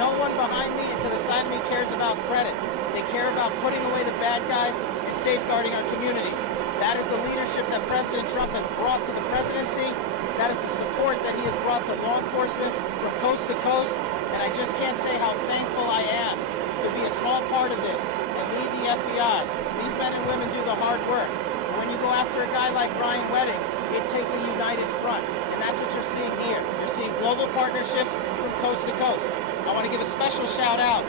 No one behind me and to the side of me cares about credit. They care about putting away the bad guys and safeguarding our communities. That is the leadership that President Trump has brought to the presidency. That is the support that he has brought to law enforcement from coast to coast. And I just can't say how thankful I am to be a small part of this and lead the FBI. These men and women do the hard work. When you go after a guy like Brian Wedding, it takes a united front. And that's what you're seeing here. You're seeing global partnerships from coast to coast. I want to give a special shout out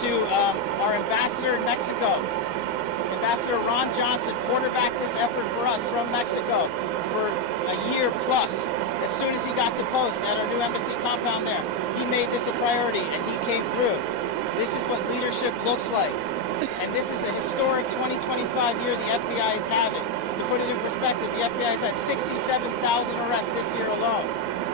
to our ambassador in Mexico. Ambassador Ron Johnson quarterbacked this effort for us from Mexico for a year plus. As soon as he got to post at our new embassy compound there, he made this a priority and he came through. This is what leadership looks like. And this is a historic 2025 year the FBI is having. To put it in perspective, the FBI has had 67,000 arrests this year alone.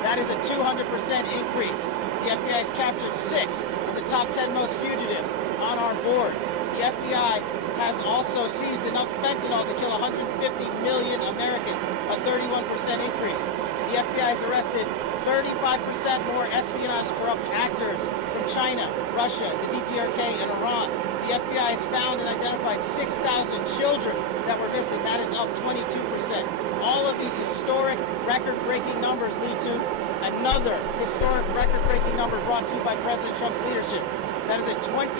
That is a 200% increase. The FBI has captured 6 of the top 10 most fugitives on our board. The FBI has also seized enough fentanyl to kill 150 million Americans, a 31% increase. The FBI has arrested 35% more espionage corrupt actors from China, Russia, the DPRK, and Iran. The FBI has found and identified 6,000 children that were missing. That is up 22%. All of these historic record-breaking numbers lead to another historic record-breaking number brought to you by President Trump's leadership. That is a 20%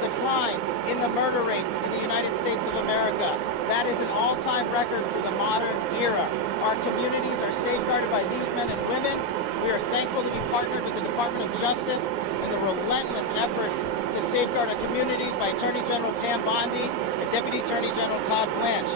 decline in the murder rate in the United States of America. That is an all-time record for the modern era. Our communities are safeguarded by these men and women. We are thankful to be partnered with the Department of Justice and the relentless efforts to safeguard our communities by Attorney General Pam Bondi and Deputy Attorney General Todd Blanche.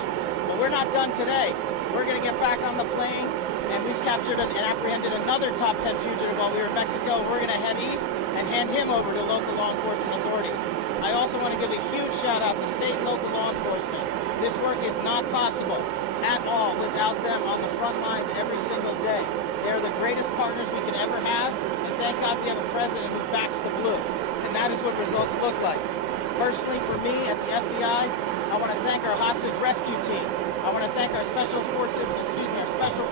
But we're not done today. We're going to get back on the plane, and we've captured and apprehended another top 10 fugitive while we were in Mexico. We're going to head east and hand him over to local law enforcement authorities. I also want to give a huge shout out to state and local law enforcement. This work is not possible at all without them on the front lines every single day. They are the greatest partners we can ever have, and thank God we have a president who backs the blue. And that is what results look like. Personally, for me at the FBI, I want to thank our hostage rescue team. I want to thank our special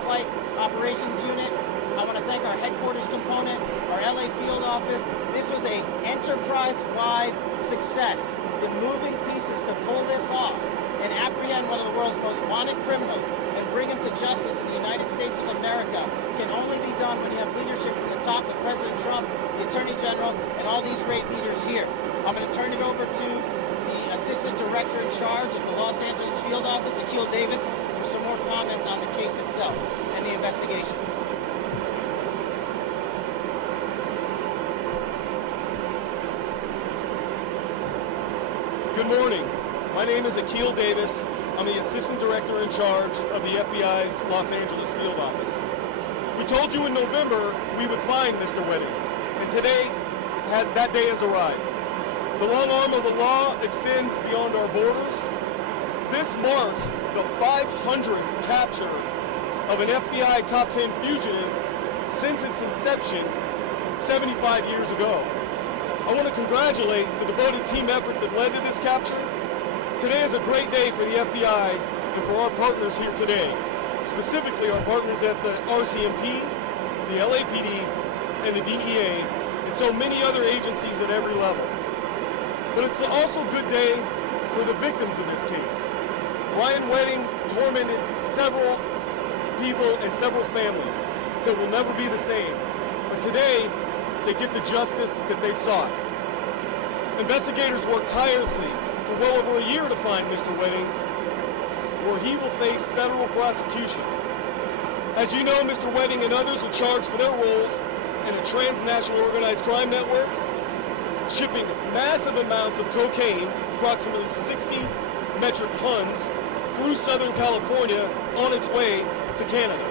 flight operations unit. I want to thank our headquarters component, our LA field office. This was an enterprise-wide success. The moving pieces to pull this off and apprehend one of the world's most wanted criminals and bring him to justice in the United States of America can only be done when you have leadership from the top with President Trump, the Attorney General, and all these great leaders here. I'm going to turn it over to the Assistant Director in charge of the Los Angeles Field Office, Akil Davis, for some more comments on the case itself and the investigation. Good morning. My name is Akil Davis. I'm the Assistant Director in charge of the FBI's Los Angeles Field Office. We told you in November we would find Mr. Wedding, and today that day has arrived. The long arm of the law extends beyond our borders. This marks the 500th capture of an FBI top 10 fugitive since its inception 75 years ago. I want to congratulate the devoted team effort that led to this capture. Today is a great day for the FBI and for our partners here today, specifically our partners at the RCMP, the LAPD, and the DEA, and so many other agencies at every level. But it's also a good day for the victims of this case. Brian Wedding tormented several people and several families that will never be the same. But today, they get the justice that they sought. Investigators worked tirelessly for well over a year to find Mr. Wedding, where he will face federal prosecution. As you know, Mr. Wedding and others are charged for their roles in a transnational organized crime network, shipping massive amounts of cocaine, approximately 60 metric tons, through Southern California on its way to Canada.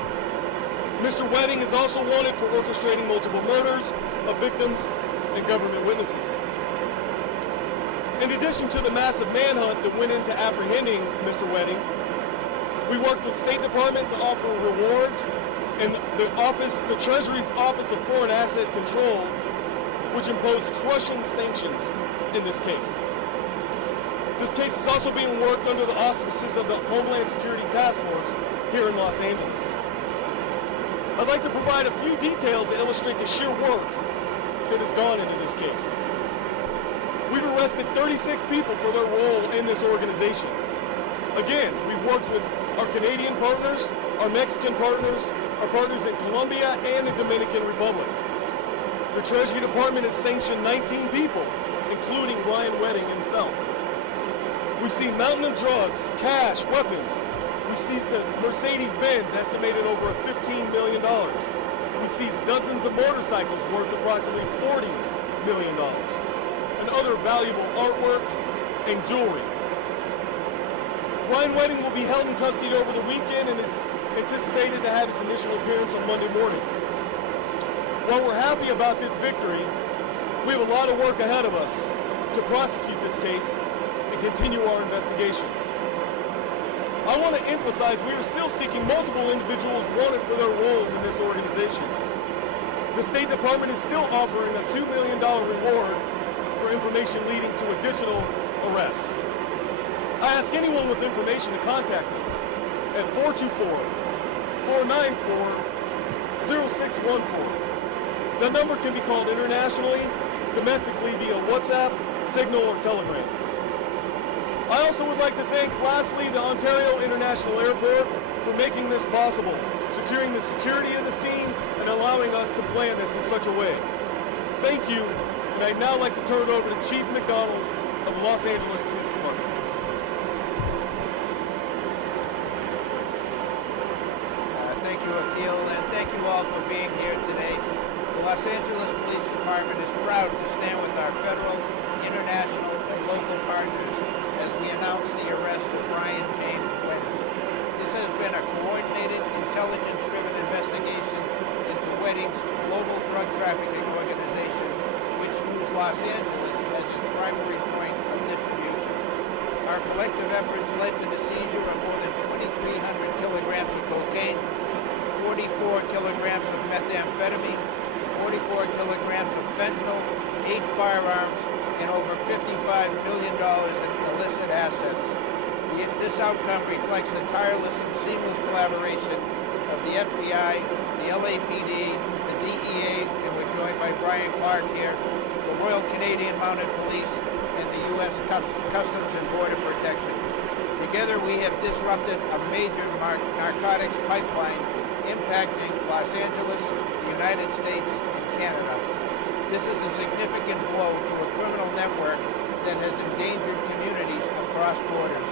Mr. Wedding is also wanted for orchestrating multiple murders of victims and government witnesses. In addition to the massive manhunt that went into apprehending Mr. Wedding, we worked with State Department to offer rewards, and the Treasury's Office of Foreign Asset Control, which imposed crushing sanctions in this case. This case is also being worked under the auspices of the Homeland Security Task Force here in Los Angeles. I'd like to provide a few details to illustrate the sheer work that has gone into this case. We've arrested 36 people for their role in this organization. Again, we've worked with our Canadian partners, our Mexican partners, our partners in Colombia and the Dominican Republic. The Treasury Department has sanctioned 19 people, including Ryan Wedding himself. We've seen mountain of drugs, cash, weapons. We seized the Mercedes-Benz, estimated over $15 million. We seized dozens of motorcycles worth approximately $40 million, and other valuable artwork and jewelry. Ryan Wedding will be held in custody over the weekend and is anticipated to have his initial appearance on Monday morning. While we're happy about this victory, we have a lot of work ahead of us to prosecute this case and continue our investigation. I want to emphasize we are still seeking multiple individuals wanted for their roles in this organization. The State Department is still offering a $2 million reward for information leading to additional arrests. I ask anyone with information to contact us at 424-494-0614. The number can be called internationally, domestically via WhatsApp, Signal, or Telegram. I also would like to thank, lastly, the Ontario International Airport for making this possible, securing the security of the scene and allowing us to plan this in such a way. Thank you, and I'd now like to turn it over to Chief McDonald of the Los Angeles Police Department. Thank you, Akil, and thank you all for being here today. The Los Angeles Police Department is proud to stand with our federal, international, and local partners as we announce the arrest of Brian James Wedding. This has been a coordinated, intelligence-driven investigation into Wedding's global drug trafficking organization, which used Los Angeles as its primary point of distribution. Our collective efforts led to the seizure of more than 2,300 kilograms of cocaine, 44 kilograms of methamphetamine, 44 kilograms of fentanyl, 8 firearms, and over $55 million in illicit assets. This outcome reflects the tireless and seamless collaboration of the FBI, the LAPD, the DEA, and we're joined by Brian Clark here, the Royal Canadian Mounted Police, and the U.S. Customs and Border Protection. Together we have disrupted a major narcotics pipeline impacting Los Angeles, the United States, and Canada. This is a significant blow to a criminal network that has endangered communities across borders.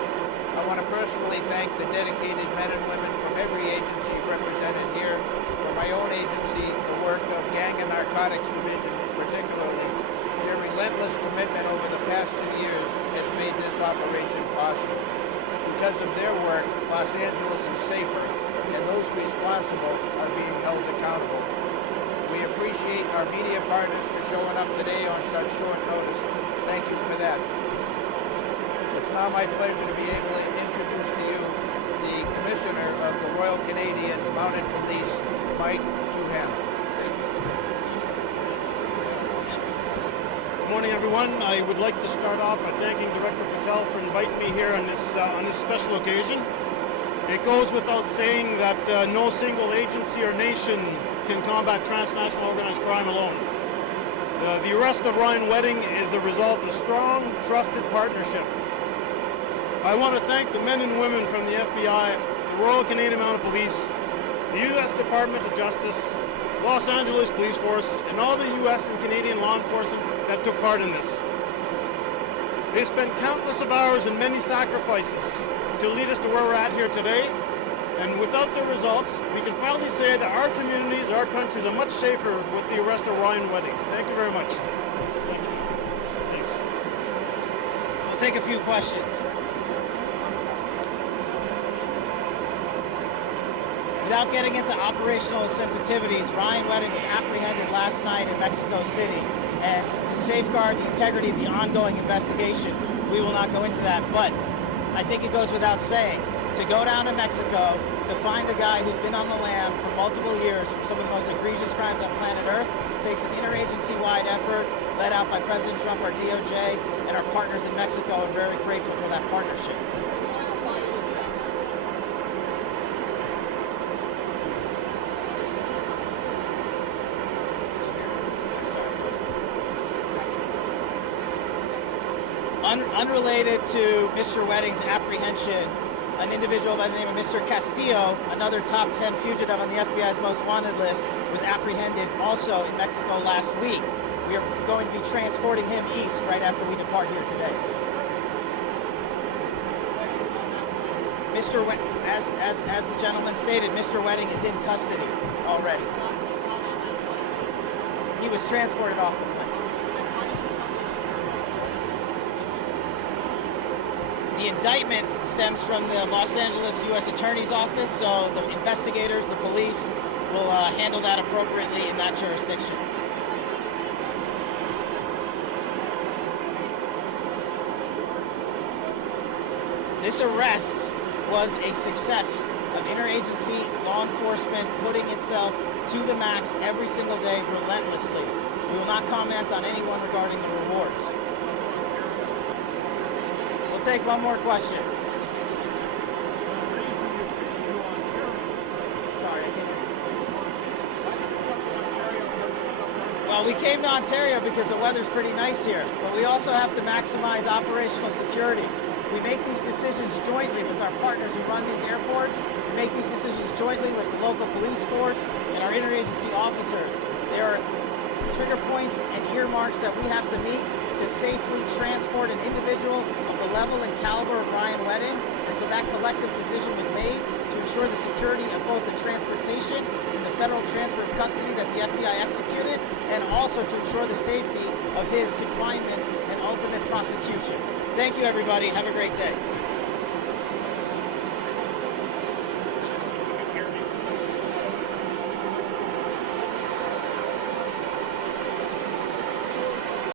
I want to personally thank the dedicated men and women from every agency represented here, from my own agency, the work of Gang and Narcotics Division particularly. Their relentless commitment over the past 2 years has made this operation possible. Because of their work, Los Angeles is safer, and those responsible are being held accountable. We appreciate our media partners for showing up today on such short notice. Thank you for that. It's now my pleasure to be able to introduce to you the Commissioner of the Royal Canadian Mounted Police, Mike Duhan. Thank you. Good morning, everyone. I would like to start off by thanking Director Patel for inviting me here on this special occasion. It goes without saying that no single agency or nation can combat transnational organized crime alone. The arrest of Ryan Wedding is a result of strong, trusted partnership. I want to thank the men and women from the FBI, the Royal Canadian Mounted Police, the U.S. Department of Justice, Los Angeles Police Force, and all the U.S. and Canadian law enforcement that took part in this. They spent countless of hours and many sacrifices to lead us to where we're at here today. And without the results, we can proudly say that our communities, our countries are much safer with the arrest of Ryan Wedding. Thank you very much. Thank you. Thanks. We'll take a few questions. Without getting into operational sensitivities, Ryan Wedding was apprehended last night in Mexico City. And to safeguard the integrity of the ongoing investigation, we will not go into that. But I think it goes without saying, to go down to Mexico to find a guy who's been on the lam for multiple years for some of the most egregious crimes on planet Earth takes an interagency-wide effort led out by President Trump, our DOJ, and our partners in Mexico. I'm very grateful for that partnership. Unrelated to Mr. Wedding's apprehension, an individual by the name of Mr. Castillo, another top 10 fugitive on the FBI's most wanted list, was apprehended also in Mexico last week. We are going to be transporting him east right after we depart here today. As the gentleman stated, Mr. Wedding is in custody already. He was transported off the plane. The indictment stems from the Los Angeles U.S. Attorney's Office, so the investigators, the police, will handle that appropriately in that jurisdiction. This arrest was a success of interagency law enforcement putting itself to the max every single day relentlessly. We will not comment on anyone regarding the rewards. We'll take one more question. Sorry, I can't. Well, we came to Ontario because the weather's pretty nice here, but we also have to maximize operational security. We make these decisions jointly with our partners who run these airports. We make these decisions jointly with the local police force and our interagency officers. There are trigger points and earmarks that we have to meet to safely transport an individual of the level and caliber of Ryan Wedding. And so that collective decision was made to ensure the security of both the transportation and the federal transfer of custody that the FBI executed, and also to ensure the safety of his confinement and ultimate prosecution. Thank you, everybody. Have a great day.